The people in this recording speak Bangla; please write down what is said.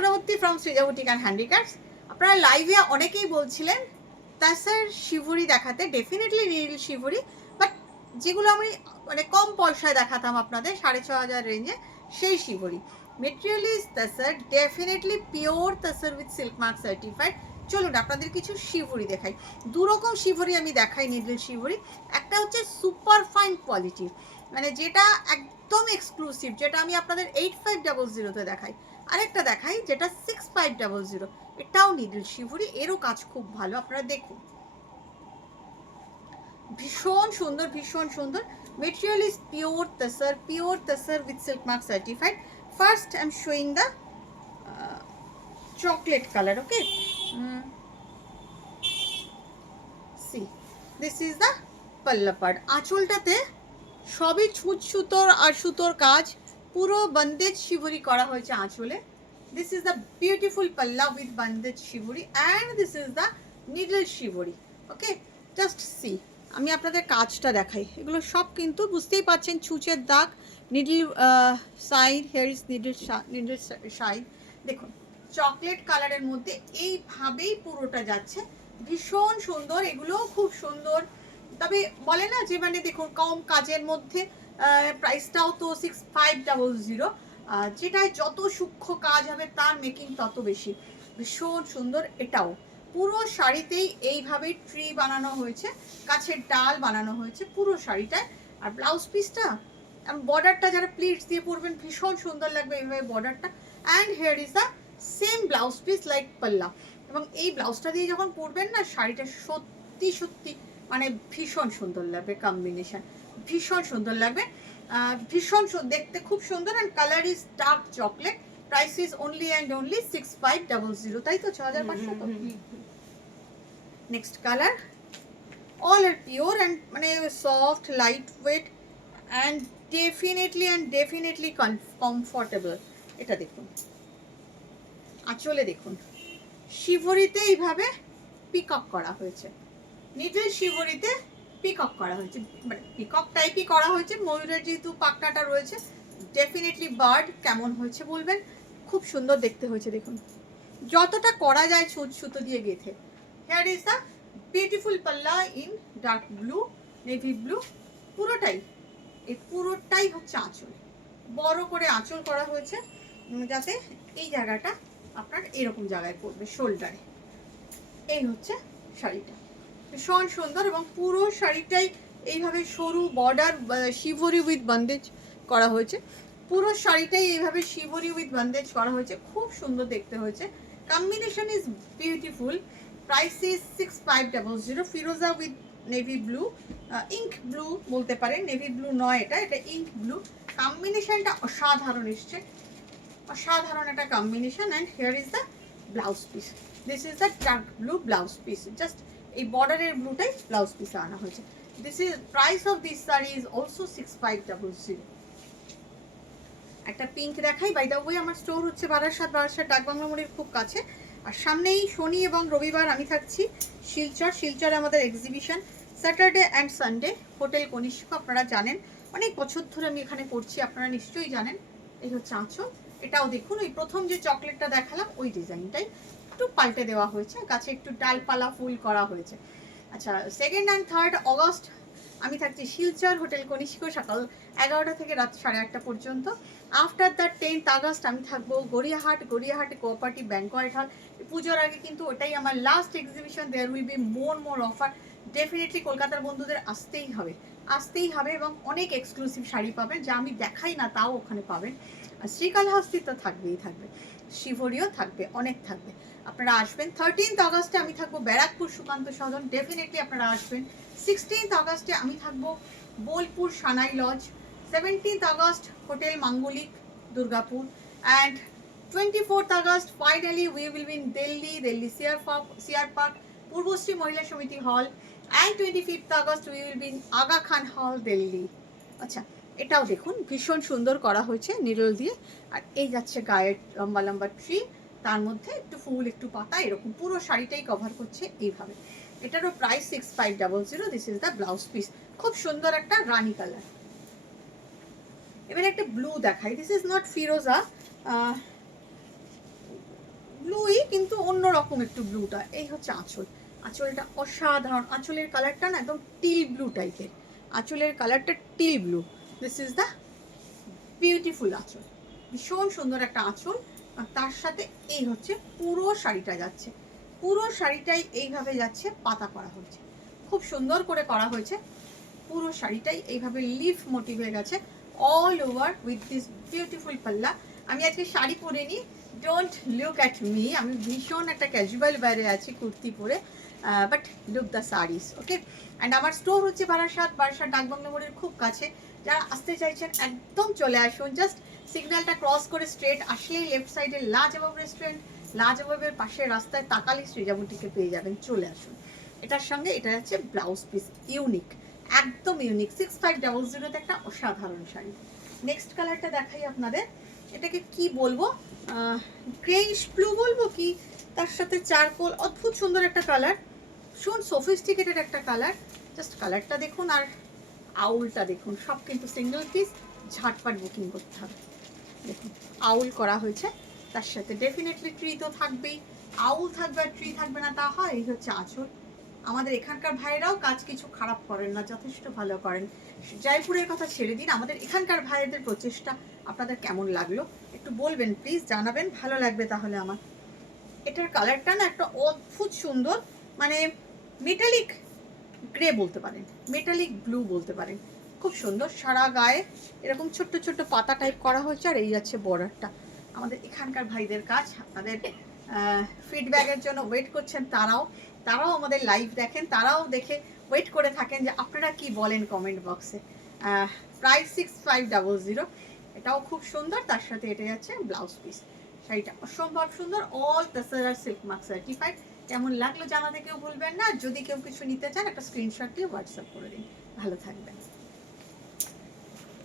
Chakraborty from Srija boutique and handicrafts. আপনারা লাইভে অনেকেই বলছিলেন তাসার শিভরি দেখাতে, ডেফিনেটলি নিডল শিভরি, বাট যেগুলো আমি মানে কম পয়সায় দেখাতাম আপনাদের 6,500 রেঞ্জে, সেই শিভরি। Material is tussar, definitely pure tussar with silk mark certified. চলুন আপনাদের কিছু শিভরি দেখাই। দুরকম শিভরি আমি দেখাই, নিডল শিভরি। একটা হচ্ছে সুপার ফাইন কোয়ালিটি, মানে যেটা একদম এক্সক্লুসিভ, যেটা আমি আপনাদের 8500-তে দেখাই। আরেকটা দেখাই যেটা 6500, এটাও নিডল শিভরি, এরও কাজ খুব ভালো, আপনারা দেখুন। ভীষণ সুন্দর, ভীষণ সুন্দর। Material is pure tussar with silk mark certified. First I am showing the chocolate color, okay. See, this is the palla part. আঁচলটাতে সবই ছুঁচ সুতোর আর সুতোর কাজ, পুরো বন্দেজ শিভরি করা হয়েছে আঁচলে। This is the beautiful palla with bandage shivori and this is the needle shivori, okay. Just see, আমি আপনাদের কাজটা দেখাই। এগুলো সব কিন্তু বুঝতেই পাচ্ছেন ছুঁচের দাগ, needle side, hair is needle side. দেখুন চকলেট কালারের মধ্যে এইভাবেই পুরোটা যাচ্ছে, ভীষণ সুন্দর। এগুলোও খুব সুন্দর, তবে বলে না যে মানে দেখুন কম কাজের মধ্যে প্রাইসটাও তো 6500, যেটায় যত সূক্ষ্ম কাজ হবে তার মেকিং তত বেশি। ভীষণ সুন্দর। এটাও পুরো শাড়িতেই এইভাবে ট্রি বানানো হয়েছে, গাছের ডাল বানানো হয়েছে পুরো শাড়িটায়। আর ব্লাউজ পিসটা, বর্ডারটা যারা প্লিটস দিয়ে পরবেন ভীষণ সুন্দর লাগবে এইভাবে বর্ডারটা। And hair is the same blouse piece like পাল্লা, এবং এই ব্লাউজটা দিয়ে যখন পরবেন না শাড়িটা সত্যি সত্যি মানে ভীষণ সুন্দর লাগবে, কম্বিনেশন ভীষণ সুন্দর লাগবে, ভীষণ দেখতে খুব সুন্দর। And colour is dark chocolate. Price is only and only 6500, তাই তো 6500 তো। Next colour, all are pure and মানে soft light weight and definitely comfortable. এটা দেখুন আঁচলে দেখুন শিভরিতে এইভাবে পিকক করা হয়েছে, নিডল শিভরিতে পিকক করা হয়েছে, মানে পিকক টাইপই করা হয়েছে, ময়ূরের যেহেতু পাখনাটা রয়েছে। ডেফিনেটলি বার্ড কেমন হয়েছে বলবেন, খুব সুন্দর দেখতে হয়েছে। দেখুন যতটা করা যায় ছুঁচ সুতো দিয়ে গেঁথে। হেয়ার ইজ দ্য বিউটিফুল পাল্লা in dark blue, navy blue, পুরোটাই হচ্ছে আঁচল, বড় করে আঁচল করা হয়েছে যাতে এই জায়গাটা আপনার এরকম জায়গায় পড়বে শোল্ডারে। এই হচ্ছে শাড়িটা, ভীষণ সুন্দর। এবং পুরো শাড়িটাই এইভাবে সরু বর্ডার শিভরি উইথ বন্দেজ করা হয়েছে, পুরো শাড়িটাই এইভাবে শিভরি উইথ বন্দেজ করা হয়েছে, খুব সুন্দর দেখতে হয়েছে। Combination is beautiful. Price is 6500, Firoza with navy blue, ink blue বলতে পারেন, নেভি ব্লু নয়, এটা ইঙ্ক ব্লু। কম্বিনেশনটা অসাধারণ এসছে, অসাধারণ একটা combination. And hair is the blouse piece, this is the dark blue blouse piece, just এই বর্ডারের ব্লুটাই ব্লাউজ পিসে আনা হয়েছে। This is price of this sari is also 6500। একটা পিঙ্ক দেখাই। বাই দ্য ওয়ে আমার স্টোর হচ্ছে বারাসাত ডাকবাংলা মোড়ের খুব কাছে। আর সামনেই শনি এবং রবিবার আমি থাকছি শিলচর আমাদের exhibition, Saturday and Sunday hotel Kanishka. আপনারা জানেন অনেক বছর ধরে আমি এখানে করছি, আপনারা নিশ্চয়ই জানেন। এই হচ্ছে আঁচল, এটাও দেখুন ওই প্রথম যে চকলেটটা দেখালাম ওই ডিজাইনটাই একটু পাল্টে দেওয়া হয়েছে, গাছে একটু ডালপালা ফুল করা হয়েছে। আচ্ছা, 2nd and 3rd অগস্ট আমি থাকছি শিলচর হোটেল কনিষ্ক, সকাল 11টা থেকে রাত 8:30 পর্যন্ত। আফটার দ্য 10th আগস্ট আমি থাকবো গড়িয়াহাট কোঅপারেটিভ ব্যাংকোয়েট হল। পুজোর আগে কিন্তু ওটাই আমার last exhibition, there will be more offer. Definitely কলকাতার বন্ধুদের আসতেই হবে এবং অনেক এক্সক্লুসিভ শাড়ি পাবেন যা আমি দেখাই না তাও ওখানে পাবেন। আর শ্রীকালহস্তি তো থাকবেই থাকবে, শিভরিও থাকবে, অনেক থাকবে। আপনারা আসবেন। 13th আগস্টে আমি থাকবো ব্যারাকপুর সুকান্ত সদন, ডেফিনেটলি আপনারা আসবেন। 16th আগস্টে আমি থাকবো বোলপুর সানাই lodge. 17th August hotel Manglik Durgapur. And 24th August finally we will be in Delhi CR park Purbashree Mahila Samiti hall. And 25th August we will be in Aga Khan hall Delhi. আচ্ছা, এটাও দেখুন ভীষণ সুন্দর করা হয়েছে নিডল দিয়ে। আর এই যাচ্ছে গায়ের লম্বা লম্বা ট্রি, তার মধ্যে একটু ফুল একটু পাতা, এরকম পুরো শাড়িটাই কভার করছে এইভাবে। এটারও price 6500। This is the blouse piece, খুব সুন্দর একটা রানী কালার। এবার একটা ব্লু দেখাই, দিস ইজ নট ফিরোজা, কিন্তু অন্যরকম একটু ব্লুটা। এই হচ্ছে আঁচল, আঁচলটা অসাধারণ, আঁচলের কালারটা না একদম টিল ব্লু টাইপের, আঁচলের কালারটা teal blue. This is the beautiful আঁচল, ভীষণ সুন্দর একটা আঁচল। আর তার সাথে এই হচ্ছে পুরো শাড়িটা যাচ্ছে, পুরো শাড়িটাই এইভাবে যাচ্ছে, পাতা করা হয়েছে, খুব সুন্দর করে করা হয়েছে। পুরো শাড়িটাই এইভাবে লিফ মোটিভে গেছে all over with this beautiful পাল্লা। আমি আজকে শাড়ি পরে নিই, ডোন্ট লুক অ্যাট মি, আমি ভীষণ একটা ক্যাজুয়াল বাইরে আছি কুর্তি পরে, but look the saris, okay. And আমার স্টোর হচ্ছে বারাসাত, বারাসাত ডাকবাংলো মোড়ের খুব কাছে। যারা আসতে চাইছেন একদম চলে আসুন, জাস্ট সিগন্যালটা ক্রস করে স্ট্রেট আসলেই লেফট সাইডে লাজবাব রেস্টুরেন্ট, লাজবাবের পাশের রাস্তায় তাকালি শ্রীজাবুটিকে পেয়ে যাবেন, চলে আসুন। এটার সঙ্গে এটা হচ্ছে ব্লাউজ পিস, ইউনিক, একদম ইউনিক, 6500-তে একটা অসাধারণ শাড়ি। নেক্সট কালারটা দেখাই আপনাদের, এটাকে কি বলবো, গ্রেইশ ব্লু বলবো কি, তার সাথে চারকোল, অদ্ভুত সুন্দর একটা কালার, ভীষণ সফিস্টিকেটেড একটা কালার। জাস্ট কালারটা দেখুন আর আউলটা দেখুন, সব কিন্তু সিঙ্গেল পিস, ঝাটপাট বুকিং করতে হবে। দেখুন আউল করা হয়েছে, তার সাথে ডেফিনেটলি ট্রি তো থাকবেই, আউল থাকবে আর ট্রি থাকবে না তা হয়? এই হচ্ছে আঁচল। আমাদের এখানকার ভাইরাও কাজ কিছু খারাপ করেন না, যথেষ্ট ভালো করেন। জয়পুরের কথা ছেড়ে দিন, আমাদের এখানকার ভাইদের প্রচেষ্টা আপনাদের কেমন লাগলো একটু বলবেন প্লিজ, জানাবেন, ভালো লাগবে তাহলে আমার। এটার কালারটা না একটা অদ্ভুত সুন্দর, মানে মেটালিক গ্রে বলতে পারেন, মেটালিক ব্লু বলতে পারেন, খুব সুন্দর। সারা গায়ে এরকম ছোট্ট ছোট্ট পাতা টাইপ করা হয়েছে, আর এই যাচ্ছে বর্ডারটা। আমাদের এখানকার ভাইদের কাজ, আপনাদের ফিডব্যাকের জন্য ওয়েট করছেন, তারাও আমাদের লাইভ দেখেন, তারাও দেখে ওয়েট করে থাকেন যে আপনারা কি বলেন কমেন্ট বক্সে। প্রাইস 6500, এটাও খুব সুন্দর, তার সাথে এটা যাচ্ছে ব্লাউজ পিস। শাড়িটা অসম্ভব সুন্দর, অল তাসারা সিল্ক মার্ক সার্টিফাইড। কেমন লাগলো জানাতে কেউ ভুলবেন না, যদি কেউ কিছু নিতে চান একটা স্ক্রিনশট দিয়ে হোয়াটসঅ্যাপ করে দিন। ভালো থাকবেন।